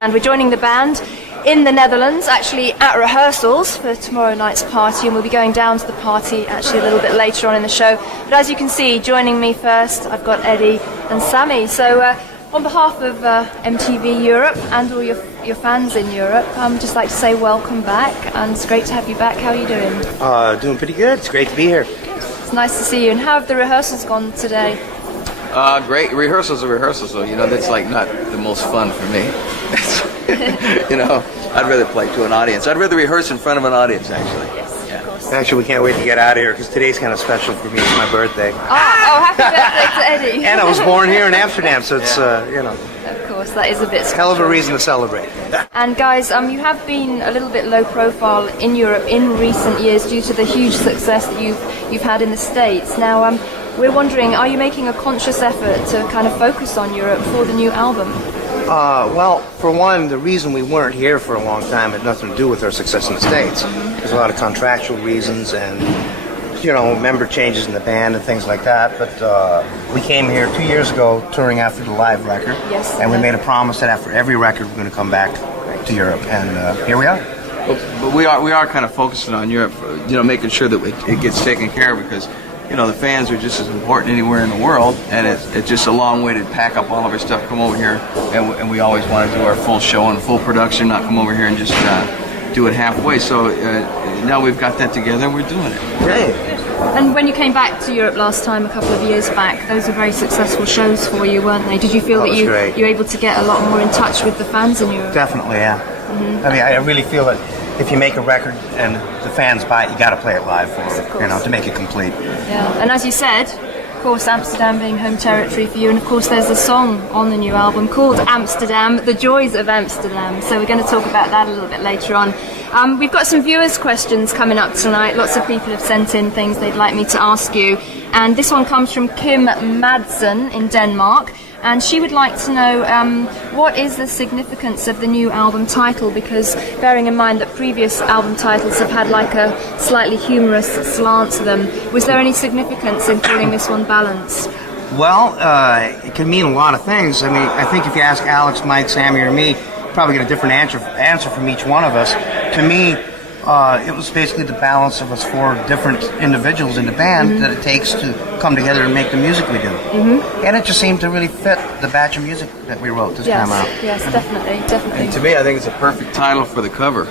And we're joining the band in the Netherlands, actually at rehearsals for tomorrow night's party, and we'll be going down to the party actually a little bit later on in the show. But as you can see, joining me first, I've got Eddie and Sammy. So on behalf of MTV Europe and all your fans in Europe, I'd just like to say welcome back, and it's great to have you back. How are you doing? Doing pretty good. It's great to be here. Good. It's nice to see you. And how have the rehearsals gone today? Great. Rehearsals are rehearsals, so that's like not the most fun for me. I'd rather play to an audience. I'd rather rehearse in front of an audience, actually. Yes, of course. Actually, we can't wait to get out of here because today's kind of special for me. It's my birthday. Happy birthday to Eddie. And I was born here in Amsterdam, so it's, Of course, that is a bit special. hell of a reason to celebrate. And guys, you have been a little bit low profile in Europe in recent years due to the huge success that you've had in the States. Now, we're wondering, are you making a conscious effort to kind of focus on Europe for the new album? Well, for one, the reason we weren't here for a long time had nothing to do with our success in the States. There's a lot of contractual reasons and, member changes in the band and things like that. But we came here 2 years ago touring after the live record. Yes. And we made a promise that after every record we're going to come back to Europe. And here we are. But we are kind of focusing on Europe, making sure that it gets taken care of, because the fans are just as important anywhere in the world, and it's just a long way to pack up all of our stuff, come over here, and we always want to do our full show and full production, not come over here and just do it halfway. So now we've got that together and we're doing it. Great. And when you came back to Europe last time, a couple of years back, those were very successful shows for you, weren't they? Did you feel that you were able to get a lot more in touch with the fans in Europe? Definitely, yeah. I mean, I really feel that if you make a record and the fans buy it, you got to play it live for them, to make it complete. Yeah, and as you said, of course, Amsterdam being home territory for you, and of course there's a song on the new album called Amsterdam, The Joys of Amsterdam, so we're going to talk about that a little bit later on. We've got some viewers' questions coming up tonight. Lots of people have sent in things they'd like me to ask you, and this one comes from Kim Madsen in Denmark. And she would like to know what is the significance of the new album title, because bearing in mind that previous album titles have had like a slightly humorous slant to them, was there any significance in calling this one Balance? Well, it can mean a lot of things. I mean, I think if you ask Alex, Mike, Sammy, or me, you'll probably get a different answer from each one of us. To me, it was basically the balance of us four different individuals in the band that it takes to come together and make the music we do. And it just seemed to really fit the batch of music that we wrote this time out. Yes, definitely. And to me, I think it's a perfect title for the cover.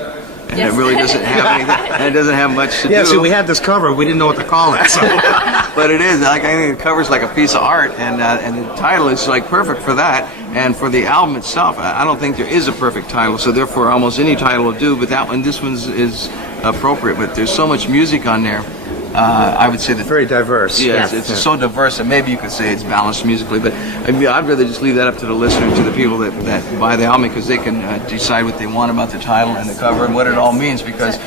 And it really doesn't have anything, and it doesn't have much to do. Yeah, so we had this cover, we didn't know what to call it. So. But it is, I think the cover's like a piece of art, and the title is like perfect for that. And for the album itself, I don't think there is a perfect title, so therefore almost any title will do, but this one is appropriate. But there's so much music on there. I would say that very diverse. Yeah, it's so diverse, and maybe you could say it's balanced musically. But I'd rather just leave that up to the listener, to the people that buy the album, because they can decide what they want about the title and the cover and what it all means. Because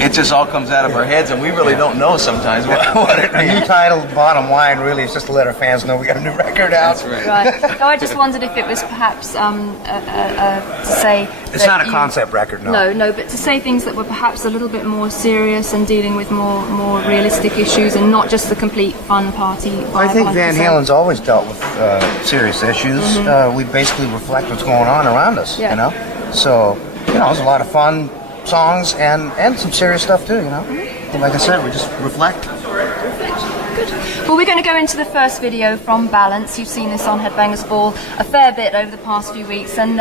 it just all comes out of our heads, and we really don't know sometimes what it means. A new title, bottom line, really is just to let our fans know we got a new record out. That's right. Right. No, I just wondered if it was perhaps to say it's not a concept record, no. No, but to say things that were perhaps a little bit more serious and dealing with more realistic issues, and not just the complete fun party. I think Van Halen's always dealt with serious issues. We basically reflect what's going on around us, So, there's a lot of fun songs and some serious stuff too, But like I said, we just reflect. Good. Well, we're going to go into the first video from Balance. You've seen this on Headbangers Ball a fair bit over the past few weeks, and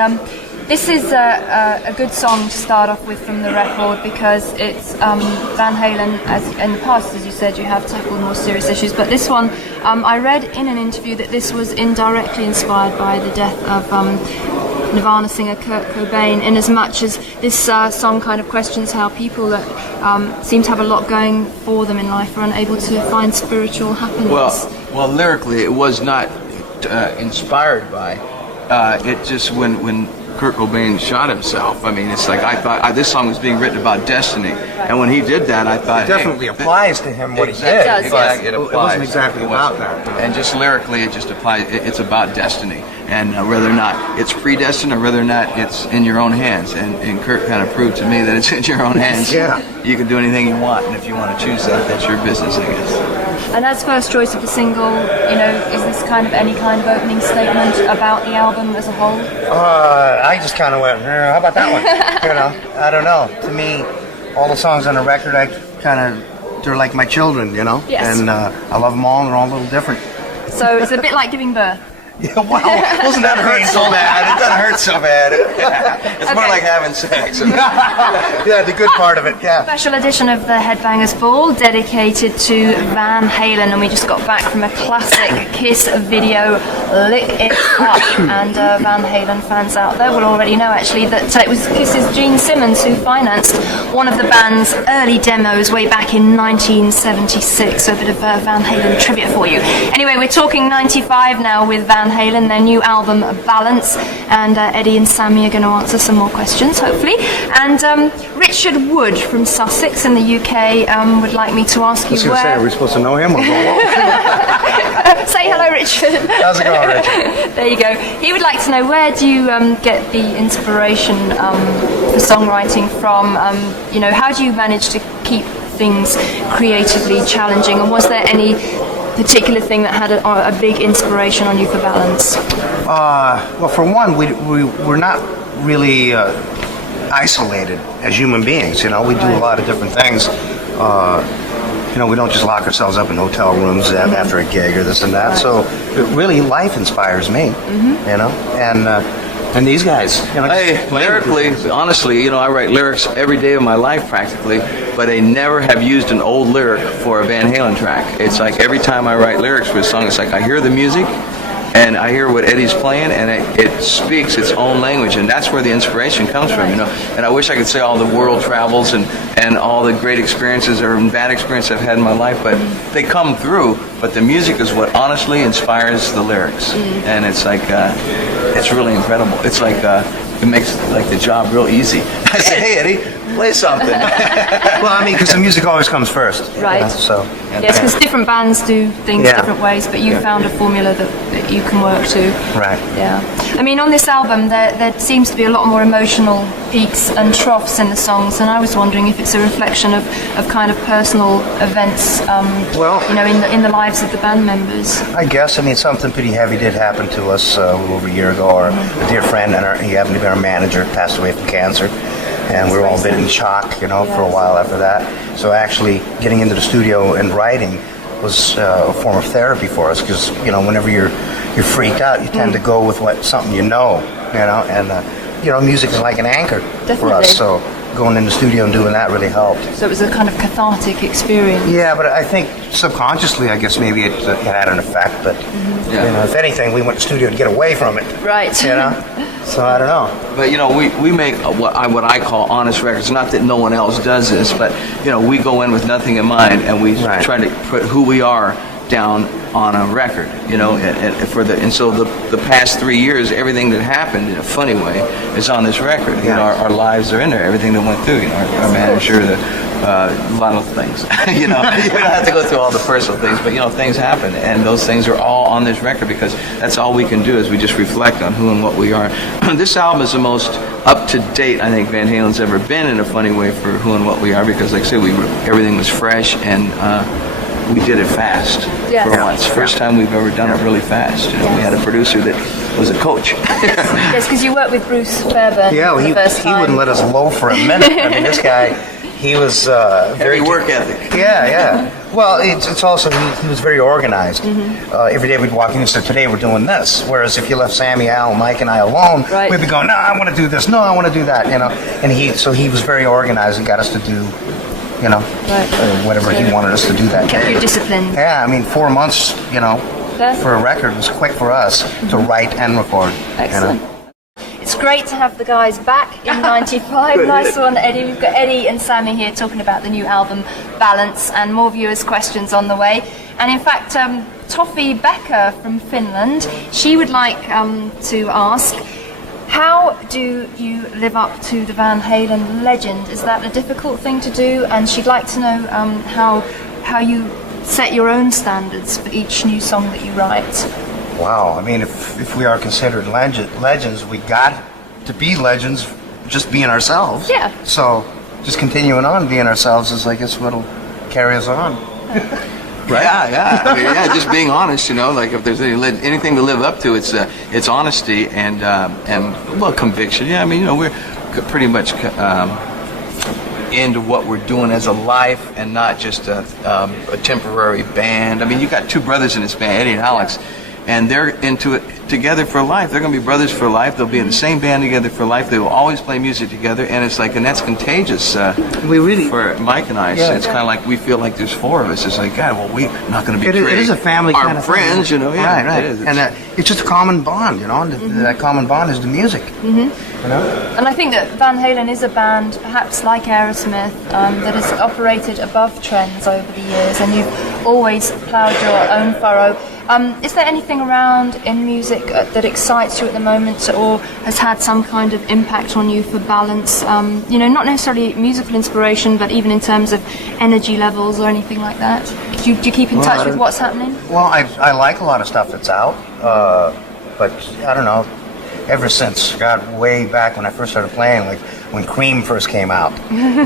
this is a good song to start off with from the record, because it's Van Halen. As in the past, as you said, you have tackled more serious issues, but this one, I read in an interview that this was indirectly inspired by the death of Nirvana singer Kurt Cobain, in as much as this song kind of questions how people that seem to have a lot going for them in life are unable to find spiritual happiness. Well, lyrically, it was not inspired by. It just when Kurt Cobain shot himself. I mean, it's like I thought this song was being written about destiny, and when he did that, I thought it definitely applies to him what he did. It does, exactly, it applies. It wasn't exactly about that. And just lyrically, it just applies. It's about destiny, and whether or not it's predestined or whether or not it's in your own hands. And Kurt kind of proved to me that it's in your own hands. Yeah. You can do anything you want, and if you want to choose that, that's your business, I guess. And as first choice of the single, is this kind of any kind of opening statement about the album as a whole? I just kind of went, how about that one? I don't know. To me, all the songs on the record, they're like my children, Yes. And I love them all, and they're all a little different. So it's a bit like giving birth. Yeah, wow, wasn't that hurt so bad? It doesn't hurt so bad. It's more like having sex. Yeah, the good part of it, yeah. Special edition of the Headbangers Ball dedicated to Van Halen, and we just got back from a classic Kiss video, Lick It Up. And Van Halen fans out there will already know actually that it was Kiss's Gene Simmons who financed one of the band's early demos way back in 1976. So a bit of Van Halen trivia for you. Anyway, we're talking 95 now with Van Halen, their new album Balance, and Eddie and Sammy are going to answer some more questions hopefully. And Richard Wood from Sussex in the UK would like me to ask you Are we supposed to know him? Or Say hello, Richard. How's it going, Richard? There you go. He would like to know, where do you get the inspiration for songwriting from? How do you manage to keep things creatively challenging, and was there any particular thing that had a big inspiration on you for Balance? Well, for one, we're not really isolated as human beings. We do a lot of different things. We don't just lock ourselves up in hotel rooms after a gig or this and that. Right. So really, life inspires me. And these guys. Lyrically, honestly, I write lyrics every day of my life practically, but I never have used an old lyric for a Van Halen track. It's like every time I write lyrics for a song, it's like I hear the music and I hear what Eddie's playing, and it speaks its own language, and that's where the inspiration comes from, And I wish I could say all the world travels and all the great experiences or bad experiences I've had in my life, but they come through. But the music is what honestly inspires the lyrics, and it's like it's really incredible. It's like it makes the job real easy. I say, hey Eddie, play something. Well, because the music always comes first. Right. So. Yes, because different bands do things different ways, but you found a formula that you can work to. Right. Yeah. On this album, there seems to be a lot more emotional peaks and troughs in the songs, and I was wondering if it's a reflection of kind of personal events, in the lives of the band members. I guess. Something pretty heavy did happen to us a little over a year ago. Our dear friend, and he happened to be our manager, passed away from cancer. And we were all a bit in shock, for a while after that. So actually getting into the studio and writing was a form of therapy for us, because, whenever you're freaked out, you tend to go with something and music is like an anchor for us. So going in the studio and doing that really helped. So it was a kind of cathartic experience. Yeah, but I think subconsciously, I guess maybe it had an effect. But if anything, we went to the studio to get away from it. Right. So I don't know. But we make what I call honest records. Not that no one else does this, but we go in with nothing in mind, and we try to put who we are down on a record. And so the past 3 years, everything that happened in a funny way is on this record. Our lives are in there. Everything that went through. Our manager, a lot of things. We don't have to go through all the personal things, but things happen, and those things are all on this record, because that's all we can do is we just reflect on who and what we are. This album is the most up to date I think Van Halen's ever been, in a funny way, for who and what we are, because like I said, everything was fresh, and we did it fast for once. First time we've ever done it really fast. We had a producer that was a coach. Yes, because you worked with Bruce Fairbairn. Yeah, he wouldn't let us loaf for a minute. This guy, he was very work ethic. Yeah. Well, it's also he was very organized. Every day we'd walk in and say, "Today we're doing this." Whereas if you left Sammy, Al, Mike, and I alone, we'd be going, "No, I want to do this. No, I want to do that." And he was very organized and got us to do. Whatever he wanted us to do that Kept day. you disciplined. Yeah, 4 months, for a record was quick for us to write and record. Excellent. It's great to have the guys back in 95. Nice one, Eddie. We've got Eddie and Sammy here talking about the new album, Balance, and more viewers' questions on the way. And in fact, Toffee Becker from Finland, she would like to ask, how do you live up to the Van Halen legend? Is that a difficult thing to do? And she'd like to know how you set your own standards for each new song that you write. Wow, if we are considered legends, we got to be legends just being ourselves. Yeah. So just continuing on being ourselves is, I guess, what'll carry us on. right? Yeah. I mean, yeah, just being honest, you know, like if there's anything to live up to, it's honesty and well, conviction. Yeah, I mean, you know, we're pretty much into what we're doing as a life and not just a temporary band. I mean, you got two brothers in this band, Eddie and Alex, and they're into it together for life. They're going to be brothers for life. They'll be in the same band together for life. They will always play music together, and it's like, and that's contagious. We really, for Mike and I, it's kind of like we feel like there's four of us. It's like, God, well, we're not going to be. It is a family our kind of friends, thing. You know. Yeah, right. It is. And it's just a common bond, you know. And that common bond is the music. You know. And I think that Van Halen is a band, perhaps like Aerosmith, that has operated above trends over the years, and you've always ploughed your own furrow. Is there anything around in music that excites you at the moment, or has had some kind of impact on you for balance? You know, not necessarily musical inspiration, but even in terms of energy levels or anything like that. Do you keep in touch with what's happening? Well, I like a lot of stuff that's out, but I don't know. Ever since, God, way back when I first started playing, like when Cream first came out,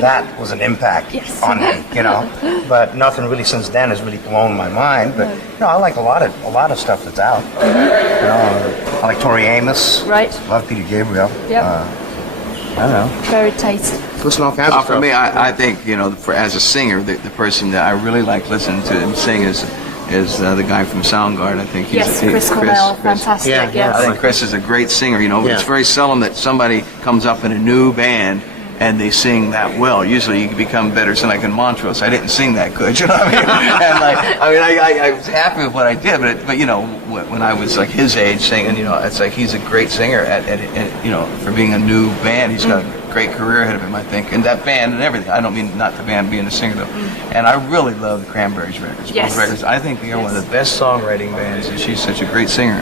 that was an impact on me, you know. But nothing really since then has really blown my mind. But you know, I like a lot of stuff that's out. You know, I like Tori Amos. Right. Love Peter Gabriel. Yep. I don't know. Very tasty. Listen to all kinds of For stuff. me, I think, you know, as a singer, the person that I really like listening to him sing is the guy from Soundgarden. I think he's Chris Cornell, fantastic. Yeah, yes. I think Chris is a great singer. You know, it's very seldom that somebody comes up in a new band and they sing that well. Usually, you become better. So, like in Montrose, I didn't sing that good. You know what I mean? And I was happy with what I did, but you know, when I was like his age singing, you know, it's like he's a great singer at you know, for being a new band. He's got a great career ahead of him, I think, and that band and everything. I don't mean not the band being a singer though. And I really love the Cranberries records. Yes. Both records. I think they are one of the best songwriting bands, and she's such a great singer.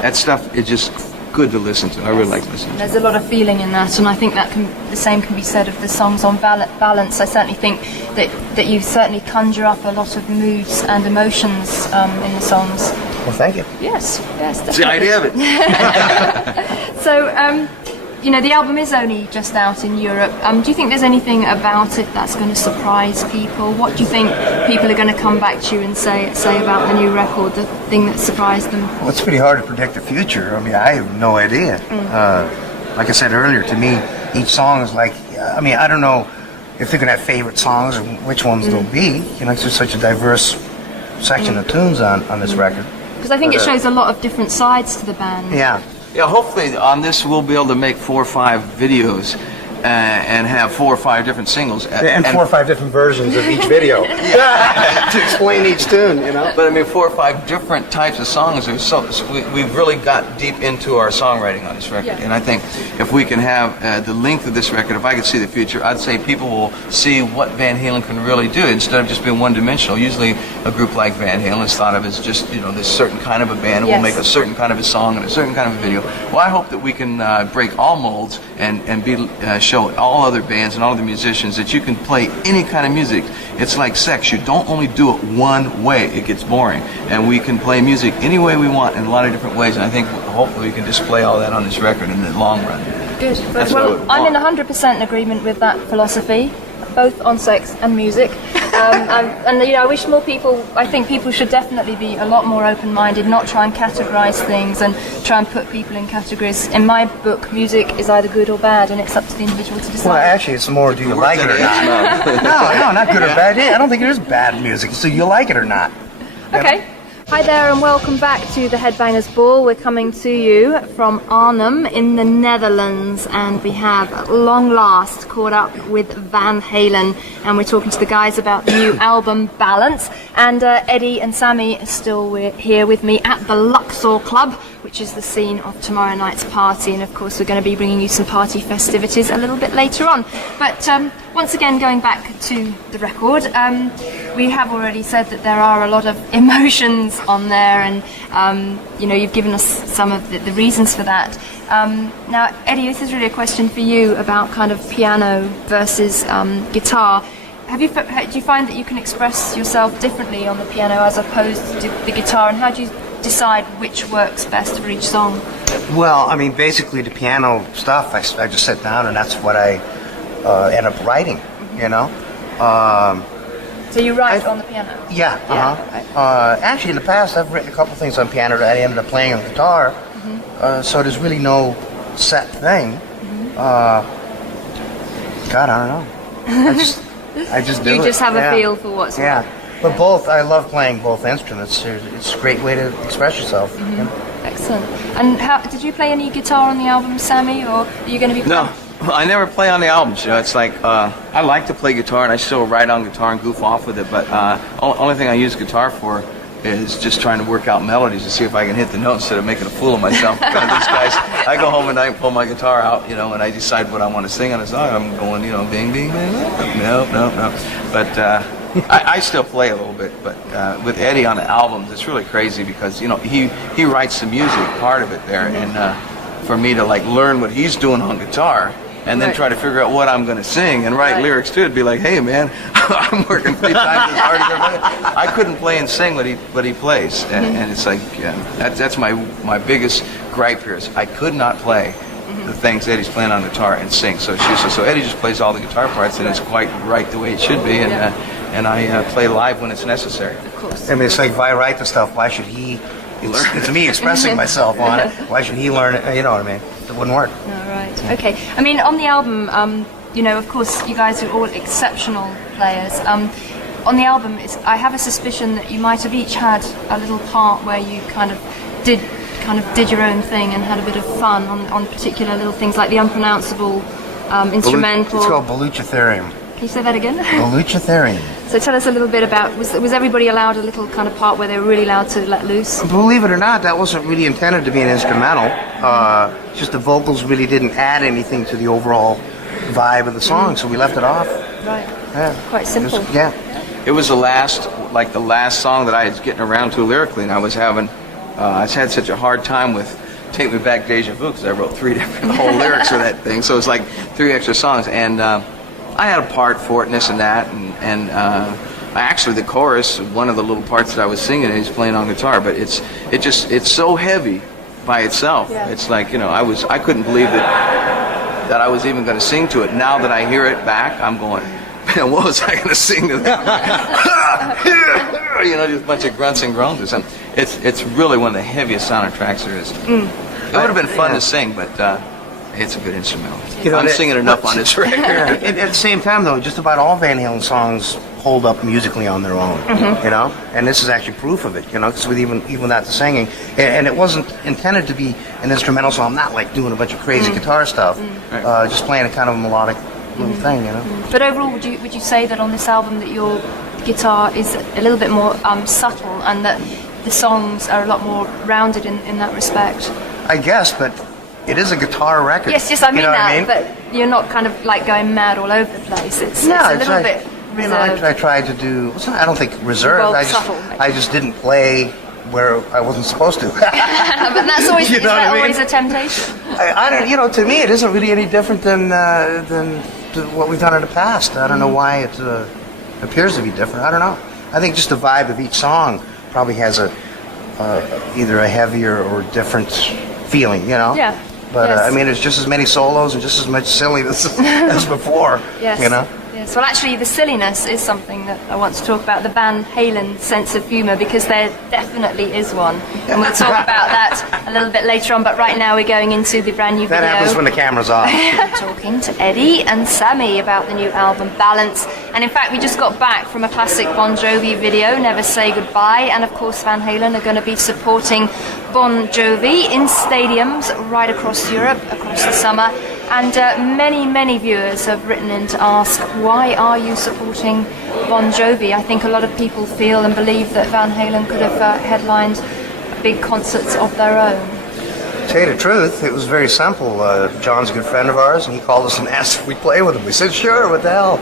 That stuff is just good to listen to. I really like listening to. There's a lot of feeling in that, and I think that the same can be said of the songs on Balance. I certainly think that you certainly conjure up a lot of moods and emotions in the songs. Well, thank you. Yes, definitely. It's the idea of it. So, you know, the album is only just out in Europe. Do you think there's anything about it that's going to surprise people? What do you think people are going to come back to you and say about the new record, the thing that surprised them? Well, it's pretty hard to predict the future. I mean, I have no idea. Like I said earlier, to me, each song is like, I mean, I don't know if they're going to have favorite songs or which ones they'll be. You know, it's just such a diverse section of tunes on this record. Because I think it shows a lot of different sides to the band. Yeah. Yeah, hopefully on this we'll be able to make 4 or 5 videos and have 4 or 5 different singles. And 4 or 5 different versions of each video to explain each tune, you know. But I mean, 4 or 5 different types of songs. We've really got deep into our songwriting on this record. Yeah. And I think if we can have the length of this record, if I could see the future, I'd say people will see what Van Halen can really do instead of just being one-dimensional. Usually a group like Van Halen is thought of as just, you know, this certain kind of a band, and we'll make a certain kind of a song and a certain kind of a video. Well, I hope that we can break all molds and show all other bands and all other musicians that you can play any kind of music. It's like sex. You don't only do it one way. It gets boring. And we can play music any way we want in a lot of different ways. And I think hopefully we can display all that on this record in the long run. Good. That's Well, what I I'm would in 100% agreement with that philosophy, both on sex and music. And you know, I wish more people, I think people should definitely be a lot more open-minded, not try and categorize things and try and put people in categories. In my book, music is either good or bad, and it's up to the individual to decide. Well, actually, it's more, do you like it or not? No, not good or bad. I don't think it is bad music. So you like it or not? Okay. Hi there and welcome back to the Headbangers Ball. We're coming to you from Arnhem in the Netherlands, and we have at long last caught up with Van Halen, and we're talking to the guys about the new album Balance. And Eddie and Sammy are still here with me at the Luxor Club, which is the scene of tomorrow night's party, and of course we're going to be bringing you some party festivities a little bit later on. But once again, going back to the record, we have already said that there are a lot of emotions on there, and you know, you've given us some of the reasons for that. Now, Eddie, this is really a question for you about kind of piano versus guitar. Do you find that you can express yourself differently on the piano as opposed to the guitar, and how do you decide which works best for each song? Well, I mean, basically the piano stuff, I just sit down and that's what I end up writing, you know. So you write on the piano? Yeah. Actually, in the past, I've written a couple things on piano that I ended up playing on guitar. So there's really no set thing. God, I don't know. I just do it. You just have a feel for what's what. But both, I love playing both instruments. It's a great way to express yourself. You know? Excellent. And did you play any guitar on the album, Sammy, or are you going to be playing? No, I never play on the albums. You know, it's like I like to play guitar, and I still write on guitar and goof off with it. But only thing I use guitar for is just trying to work out melodies to see if I can hit the note instead of making a fool of myself. These guys, I go home at night and pull my guitar out, you know, and I decide what I want to sing on a song. I'm going, you know, bing, bing, bing, no. But I still play a little bit. But with Eddie on the albums, it's really crazy because, you know, he writes the music, part of it there, and for me to like learn what he's doing on guitar. And then try to figure out what I'm going to sing and write lyrics to it. Be like, hey man, I'm working 3 times as hard as everybody. I couldn't play and sing what he plays, and it's like, that's my biggest gripe here is I could not play the things Eddie's playing on guitar and sing. So Eddie just plays all the guitar parts, and it's quite right the way it should be. And I play live when it's necessary. Of course. I mean, it's like if I write the stuff, why should he? It's me expressing myself on it. Why should he learn it? You know what I mean? It wouldn't work. Oh, right. Okay. I mean, on the album, you know, of course, you guys are all exceptional players. On the album, I have a suspicion that you might have each had a little part where you kind of did your own thing and had a bit of fun on particular little things like the unpronounceable instrumental. It's called Baluchitherium. Can you say that again? Baluchitherium. So tell us a little bit about, was everybody allowed a little kind of part where they were really allowed to let loose? Believe it or not, that wasn't really intended to be an instrumental. Just the vocals really didn't add anything to the overall vibe of the song, so we left it off. Right. Yeah. Quite simple. It was the last song that I was getting around to lyrically, and I was having, I had such a hard time with Take Me Back Deja Vu because I wrote 3 different whole lyrics for that thing, so it's like 3 extra songs, and I had a part for it and this and that, and actually the chorus, one of the little parts that I was singing, he's playing on guitar, but it's so heavy by itself. Yeah. It's like, you know, I couldn't believe that I was even going to sing to it. Now that I hear it back, I'm going, man, what was I going to sing to that? You know, just a bunch of grunts and groans or something. It's really one of the heaviest sounding tracks there is. It would have been fun to sing, but it's a good instrumental. You know, I'm singing enough on this record. At the same time, though, just about all Van Halen songs hold up musically on their own, you know? And this is actually proof of it, you know, because with even without the singing. And it wasn't intended to be an instrumental song, not like doing a bunch of crazy guitar stuff, just playing a kind of melodic little thing, you know? But overall, would you say that on this album that your guitar is a little bit more subtle and that the songs are a lot more rounded in that respect? I guess, but it is a guitar record. Yes, I mean you know that, what I mean? but you're not kind of like going mad all over the place. It's a little bit reserved. You know, I tried to do, I don't think reserved, I just didn't play where I wasn't supposed to. But that's always, you know is that what I mean? always a temptation? I don't, you know, to me it isn't really any different than what we've done in the past. I don't know why it appears to be different. I don't know. I think just the vibe of each song probably has either a heavier or different feeling, you know? Yeah. But I mean, it's just as many solos and just as much silliness as before. Yes. You know. Yes. Well, actually, the silliness is something that I want to talk about. The Van Halen sense of humour, because there definitely is one, and we'll talk about that a little bit later on. But right now, we're going into the brand new video. That happens when the camera's off. Talking to Eddie and Sammy about the new album Balance. And in fact, we just got back from a classic Bon Jovi video, Never Say Goodbye, and of course Van Halen are going to be supporting Bon Jovi in stadiums right across Europe across the summer. And many viewers have written in to ask, why are you supporting Bon Jovi? I think a lot of people feel and believe that Van Halen could have headlined big concerts of their own. To tell you the truth, it was very simple. John's a good friend of ours, and he called us and asked if we'd play with him. We said, sure, what the hell?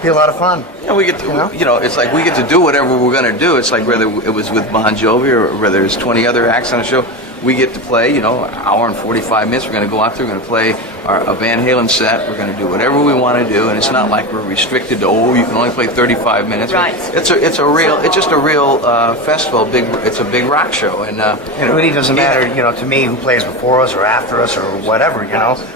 Be a lot of fun. Yeah, we get to, you know, it's like we get to do whatever we're going to do. It's like whether it was with Bon Jovi or whether there's 20 other acts on the show, we get to play, you know, an hour and 45 minutes. We're going to go out there, we're going to play a Van Halen set. We're going to do whatever we want to do, and it's not like we're restricted to you can only play 35 minutes. Right. It's just a real festival. It's a big rock show, and it really doesn't matter, to me, who plays before us or after us or whatever.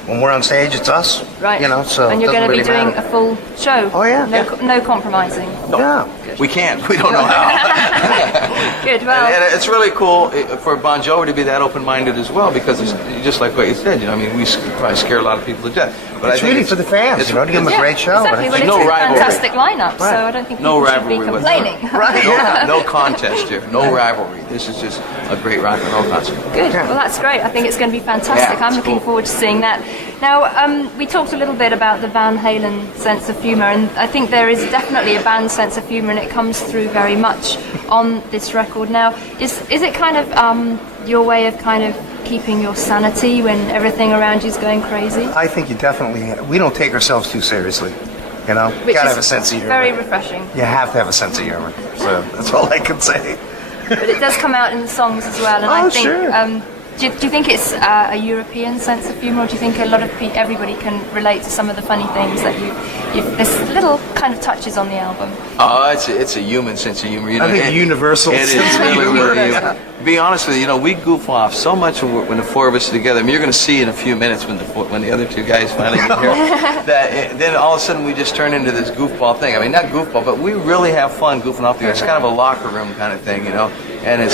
When we're on stage, it's us. Right. So and you're going to really be doing matter. a full show. Oh yeah. No compromising. no, Yeah. we can't. We don't know how. Good. Well, and it's really cool for Bon Jovi to be that open-minded as well, because it's just like what you said. We probably scare a lot of people to death. But It's really for the fans, to give them a great show. Exactly. Well, it's no a rivalry. fantastic lineup, so I don't think No people should be rivalry complaining. Right. No contest here. No rivalry. This is just a great rock and roll concert. Good. Well, that's great. I think it's going to be fantastic. Yeah, I'm it's looking cool. forward to seeing that. Now, we talked a little bit about the Van Halen sense of humour, and I think there is definitely a band sense of humour, and it comes through very much on this record. Now, is it kind of your way of kind of keeping your sanity when everything around you is going crazy? I think you definitely. We don't take ourselves too seriously. Which gotta is have a sense of humor. very refreshing. You have to have a sense of humor. So that's all I can say. But it does come out in the songs as well, and I think. Sure. Do you think it's a European sense of humour, or do you think a lot of everybody can relate to some of the funny things that there's little kind of touches on the album? Oh, it's a human sense of humor. I think universal It sense is of really, humor. really. To be honest with you, we goof off so much when the four of us are together. I mean, you're going to see in a few minutes when the other two guys finally get here, then all of a sudden we just turn into this goofball thing. I mean, not goofball, but we really have fun goofing off together. It's kind of a locker room kind of thing, And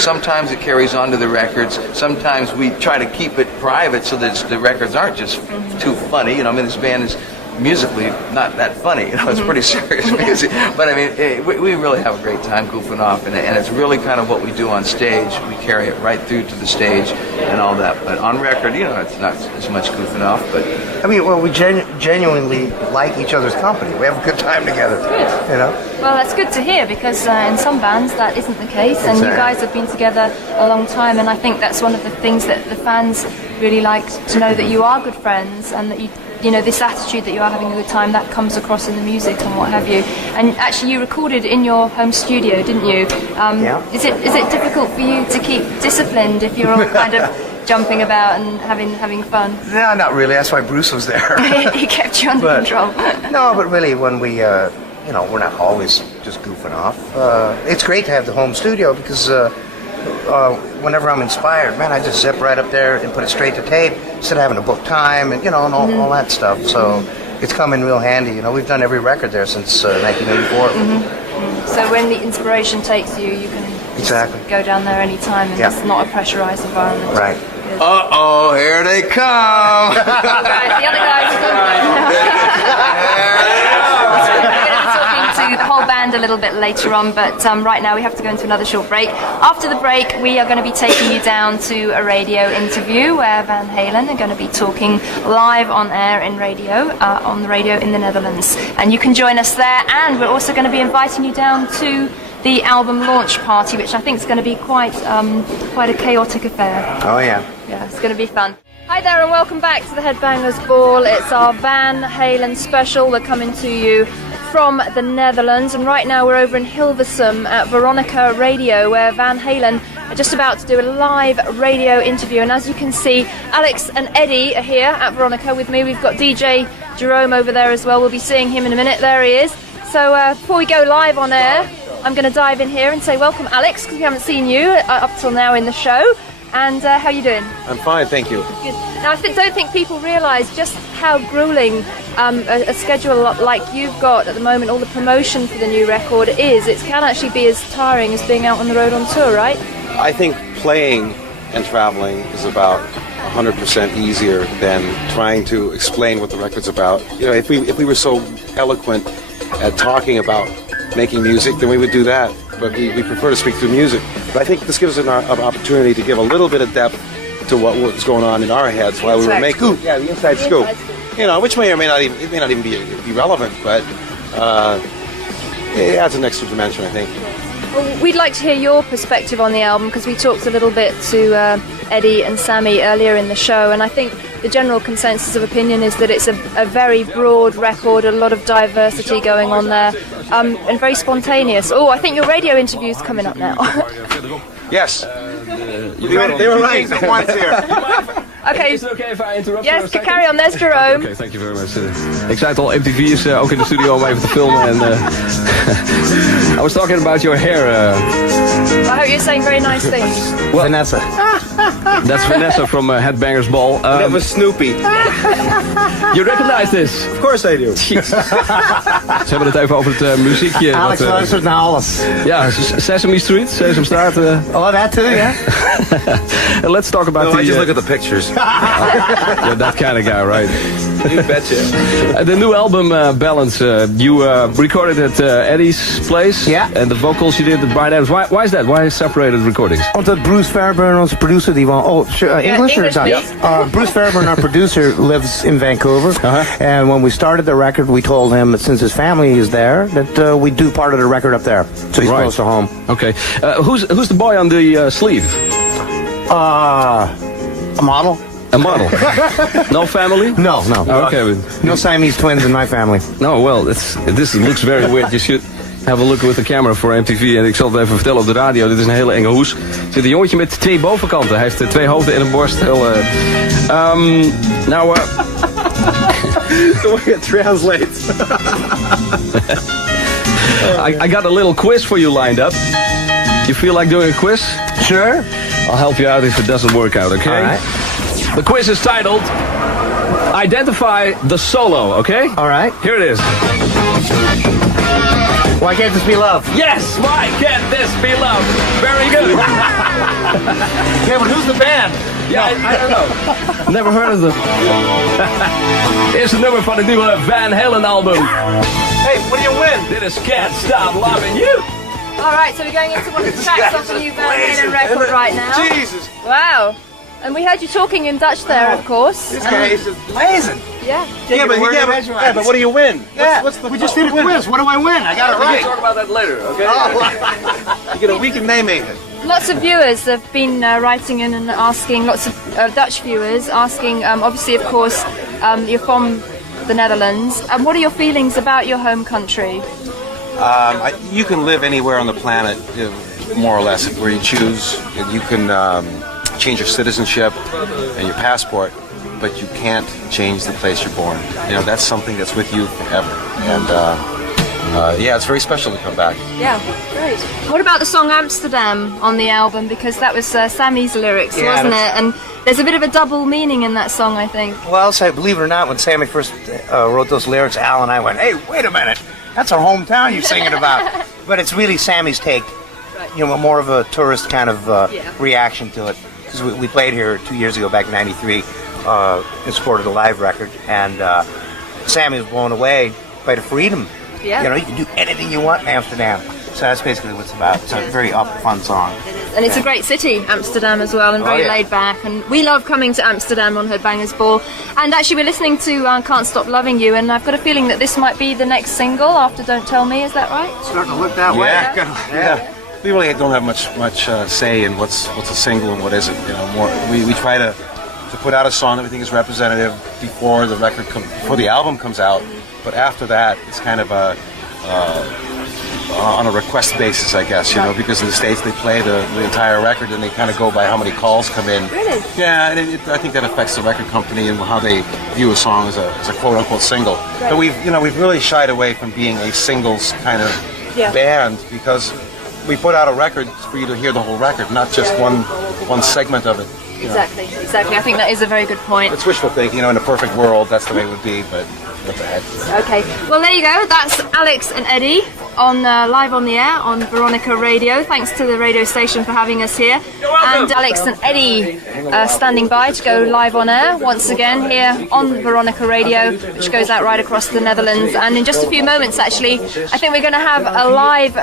sometimes it carries on to the records. Sometimes we try to keep it private so that the records aren't just too funny. This band is musically not that funny. It's pretty serious music. But I mean, we really have a great time goofing off, and it's really kind of what we do on stage. We carry it right through to the stage and all that. But on record, it's not as much goofing off. But I mean, well, we genuinely like each other's company. We have a good time together. Good. Well, that's good to hear, because in some bands that isn't the case, and you guys have been together a long time, and I think that's one of the things that the fans really like to know, that you are good friends, and that this attitude that you are having a good time, that comes across in the music and what have you. And actually, you recorded in your home studio, didn't you? Yeah. Is it difficult for you to keep disciplined if you're all kind of jumping about and having fun? No, not really. That's why Bruce was there. He kept you under control. No, but really, when we, we're not always just goofing off. It's great to have the home studio, because whenever I'm inspired, man, I just zip right up there and put it straight to tape instead of having to book time and all that stuff. So it's come in real handy. We've done every record there since 1984. So when the inspiration takes you, you can Exactly. go down there any time, and it's not a pressurized environment. Right. Good. uh-oh, here they come. Right, the other guys are talking to the whole band a little bit later on, but right now we have to go into another short break. After the break, we are going to be taking you down to a radio interview where Van Halen are going to be talking live on air on the radio in the Netherlands, and you can join us there. And we're also going to be inviting you down to the album launch party, which I think is going to be quite a chaotic affair. Oh yeah. Yeah, it's going to be fun. Hi there, and welcome back to the Headbangers Ball. It's our Van Halen special. We're coming to you from the Netherlands, and right now we're over in Hilversum at Veronica Radio, where Van Halen are just about to do a live radio interview. And as you can see, Alex and Eddie are here at Veronica with me. We've got DJ Jerome over there as well. We'll be seeing him in a minute. There he is. So before we go live on air, I'm going to dive in here and say welcome, Alex, because we haven't seen you up till now in the show. And how are you doing? I'm fine, thank you. Good. Now, I don't think people realise just how gruelling a schedule like you've got at the moment, all the promotion for the new record is. It can actually be as tiring as being out on the road on tour, right? I think playing and traveling is about 100% easier than trying to explain what the record's about. If we were so eloquent at talking about making music, then we would do that. But we prefer to speak through music. But I think this gives us an opportunity to give a little bit of depth to what was going on in our heads while we were making the inside scoop. Which may or may not even be relevant, but it adds an extra dimension, I think. Well, we'd like to hear your perspective on the album, because we talked a little bit to Eddie and Sammy earlier in the show, and I think the general consensus of opinion is that it's a very broad record, a lot of diversity going on there, and very spontaneous. Oh, I think your radio interview's coming up now. Yes. They were right once here. Okay. Is het oké if I interrupt Yes, for a second? carry on. There's Jerome. Okay, thank you very much. Ik zei het al, MTV is ook in de studio om even te filmen. En, I was talking about your hair. I hope you're saying very nice things. Well, Vanessa. That's Vanessa from Headbangers Ball. That was Snoopy. You recognize this? Of course I do. Ze hebben het even over het muziekje. Alex luistert naar alles. Ja, Sesame Street, Sesamstraat. Oh, that too, yeah? And let's talk about No, I just look at the pictures. You're that kind of guy, right? You betcha. The new album, Balance, you recorded at Eddie's place. Yeah. And the vocals you did at Brian Adams. Why is that? Why separated recordings? Omdat Bruce Fairburn, onze producer, die won. Oh, sure, English or English, Dutch? Bruce Fairburn, our producer, lives in Vancouver. And when we started the record, we told him that since his family is there, that we do part of the record up there. So he's close to home. Okay. Who's the boy on the sleeve? A model? A model. No family? No. Okay. No Siamese twins in my family. No, well, this looks very weird. You should have a look with the camera voor MTV. En ik zal het even vertellen op de radio. Dit is een hele enge hoes. Er zit een jongetje met 2 bovenkanten. Hij heeft 2 hoofden en een borst. Now, The way it translates. I got a little quiz for you lined up. You feel like doing a quiz? Sure. I'll help you out if it doesn't work out, okay? All right. The quiz is titled Identify the Solo, okay? All right. Here it is. Why can't this be love? Yes, why can't this be love? Very good. Yeah, but who's the band? Ja, I don't know. Never heard of them. Eerste nummer van het nieuwe Van Halen album. Hey, what do you win? Dit is Can't Stop Loving You. All right, so we're going into one of the tracks off the new Van Halen record right now. Jesus. Wow. And we heard you talking in Dutch there, of course. This guy is just blazing. Yeah. But what do you win? Yeah, What's the we just did a quiz. What do I win? I got it We'll right. talk about that later, okay? You get a week in Nijmegen. Lots of viewers have been writing in and asking, lots of Dutch viewers asking, obviously, of course, you're from the Netherlands. What are your feelings about your home country? You can live anywhere on the planet, more or less, where you choose. You can change your citizenship and your passport, but you can't change the place you're born. You know, that's something that's with you forever. And yeah, it's very special to come back. Yeah, great. What about the song Amsterdam on the album? Because that was Sammy's lyrics, Yeah, wasn't it? And there's a bit of a double meaning in that song, I think. Well, so believe it or not, when Sammy first wrote those lyrics, Al and I went, "Hey, wait a minute, that's our hometown you're singing about." But it's really Sammy's take, you know, more of a tourist kind of reaction to it. Because we played here 2 years ago, back in '93, in support of the live record, and Sammy was blown away by the freedom. Yeah. You know, you can do anything you want in Amsterdam. So that's basically what it's about. It's a very fun song. And it's a great city, Amsterdam as well, and very laid back. And we love coming to Amsterdam on Headbangers Ball. And actually, we're listening to Can't Stop Loving You, and I've got a feeling that this might be the next single after Don't Tell Me. Is that right? It's starting to look that way. Yeah. We really don't have much say in what's a single and what isn't. You know, we try to put out a song that we think is representative before the album comes out. But after that, it's kind of on a request basis, I guess, you know, because in the States they play the entire record and they kind of go by how many calls come in. Really? Yeah, and I think that affects the record company and how they view a song as a quote-unquote single. Right. But we've really shied away from being a singles kind of band, because we put out a record for you to hear the whole record, not just one segment of it. Exactly. I think that is a very good point. It's wishful thinking, you know, in a perfect world, that's the way it would be, but what the heck. Okay, well there you go. That's Alex and Eddie on live on the air on Veronica Radio. Thanks to the radio station for having us here. And Alex and Eddie standing by to go live on air once again here on Veronica Radio, which goes out right across the Netherlands. And in just a few moments, actually, I think we're going to have a live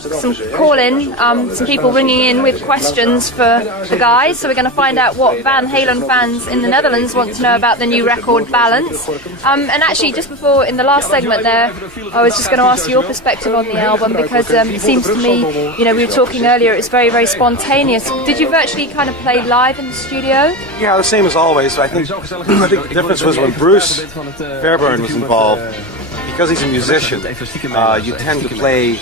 some call-in, some people ringing in with questions for the guys. So we're going to find out what Van Halen fans in the Netherlands want to know about the new record Balance. And actually, just before in the last segment there, I was just going to ask your perspective on the album, because it seems to me, you know, we were talking earlier, it's very, very spontaneous. Did you virtually kind of play live in the studio? Yeah, the same as always. I think the difference was when Bruce Fairburn was involved, because he's a musician, you tend to play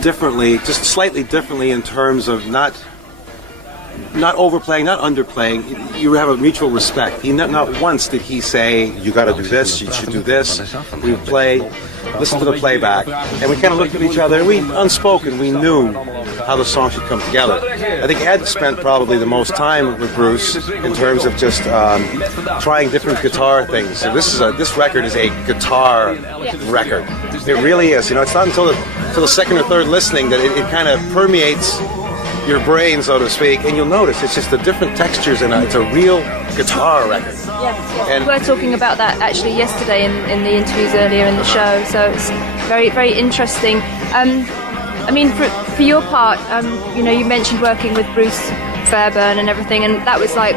differently, just slightly differently in terms of not not overplaying, not underplaying. You have a mutual respect. Not once did he say, "You got to do this. You should do this." We would play, listen to the playback, and we kind of looked at each other. We unspoken, we knew how the song should come together. I think Ed spent probably the most time with Bruce in terms of just trying different guitar things. So this record is a guitar record. It really is. It's not until the second or third listening that it kind of permeates your brain, so to speak, and you'll notice it's just the different textures, and it's a real guitar record. Yes. And we were talking about that actually yesterday in the interviews earlier in the show, so it's very, very interesting. I mean, for your part, you mentioned working with Bruce Fairbairn and everything, and that was like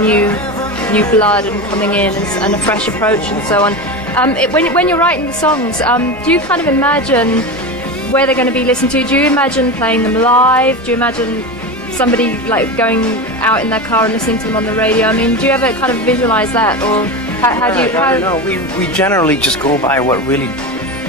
new blood and coming in and a fresh approach and so on. When you're writing the songs, do you kind of imagine where they're going to be listened to? Do you imagine playing them live? Do you imagine somebody like going out in their car and listening to them on the radio? I mean, do you ever kind of visualize that, or how do you? No, we generally just go by what really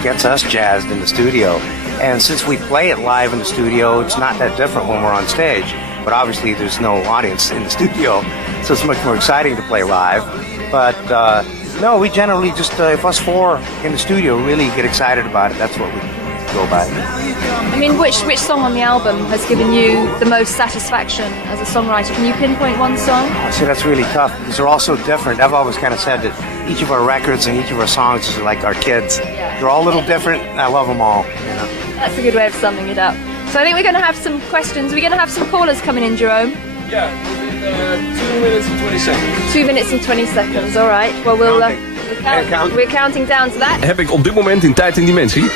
gets us jazzed in the studio. And since we play it live in the studio, it's not that different when we're on stage. But obviously, there's no audience in the studio, so it's much more exciting to play live. But no, we generally just, if us four in the studio really get excited about it, that's what we go by. I mean, which song on the album has given you the most satisfaction as a songwriter? Can you pinpoint one song? See, that's really tough because they're all so different. I've always kind of said that each of our records and each of our songs is like our kids. They're all a little different, and I love them all. That's a good way of summing it up. So I think we're going to have some questions. We're going to have some callers coming in, Jerome. Yeah, within 2 minutes and 20 seconds. 2 minutes and 20 seconds, all right. Well, we're counting down to that. Heb ik op dit moment in tijd en dimensie.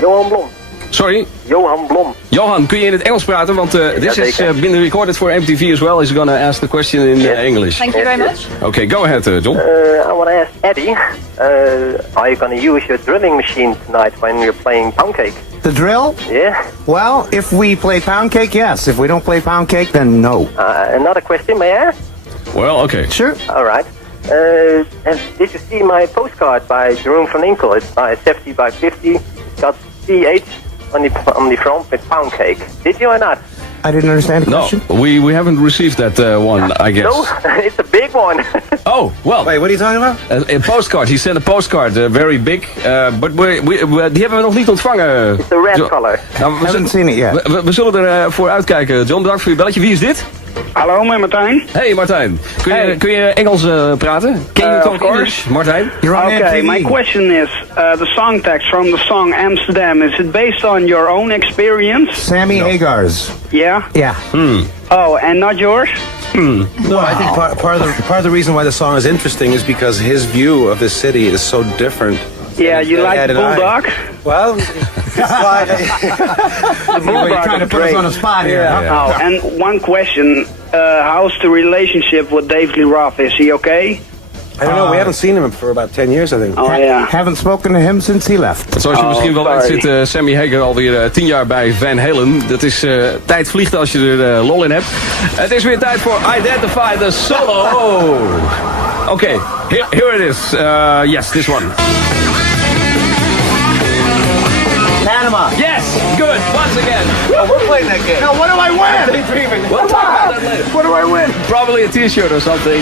Johan Blom. Sorry? Johan Blom. Johan, kun je in het Engels praten? Want this has been recorded for MTV as well. He's going to ask the question in English. Thank you very much. Okay, go ahead, John. I want to ask Eddie, are you going to use your drilling machine tonight when you're playing Pound Cake? The drill? Yeah. Well, if we play Pound Cake, yes. If we don't play Pound Cake, then no. Another question, may I ask? Well, okay. Sure. All right. And did you see my postcard by Jeroen van Inkel? It's by 70 by 50. Got CH on the front with Pound Cake. Did you or not? I didn't understand the question. No, we haven't received that one, I guess. No, it's a big one. Oh, well. Wait, what are you talking about? A postcard. He sent a postcard, very big. But die hebben we nog niet ontvangen. It's a red color. Nou, Haven't seen it yet. We zullen ervoor uitkijken. John, bedankt voor je belletje. Wie is dit? Hallo, met Martijn. Hey Martijn. Kun je Engels praten? Can you talk English, Martijn? Okay, my question is, the song text from the song Amsterdam, is it based on your own experience? Sammy Hagar's. Yeah? Yeah. Oh, and not yours? No, I think part of the reason why the song is interesting is because his view of this city is so different. Yeah, you like the Bulldog? Well, The Bulldog Trying to is put us great. on the spot here. Yeah. Oh, and one question, how's the relationship with Dave Lee Roth? Is he okay? I don't know. We haven't seen him for about 10 years, I think. Oh, yeah. Haven't spoken to him since he left. Zoals je misschien wel weet sorry. zit Sammy Hagar alweer 10 jaar bij Van Halen. Dat is tijd vliegt als je er lol in hebt. Het is weer tijd voor Identify the Solo. Okay, here it is. Yes, this one. Panama. Yes, good. Once again. Oh, we're playing that game. Now, what do I win? We'll talk about that later. What do I win? Probably a t-shirt or something.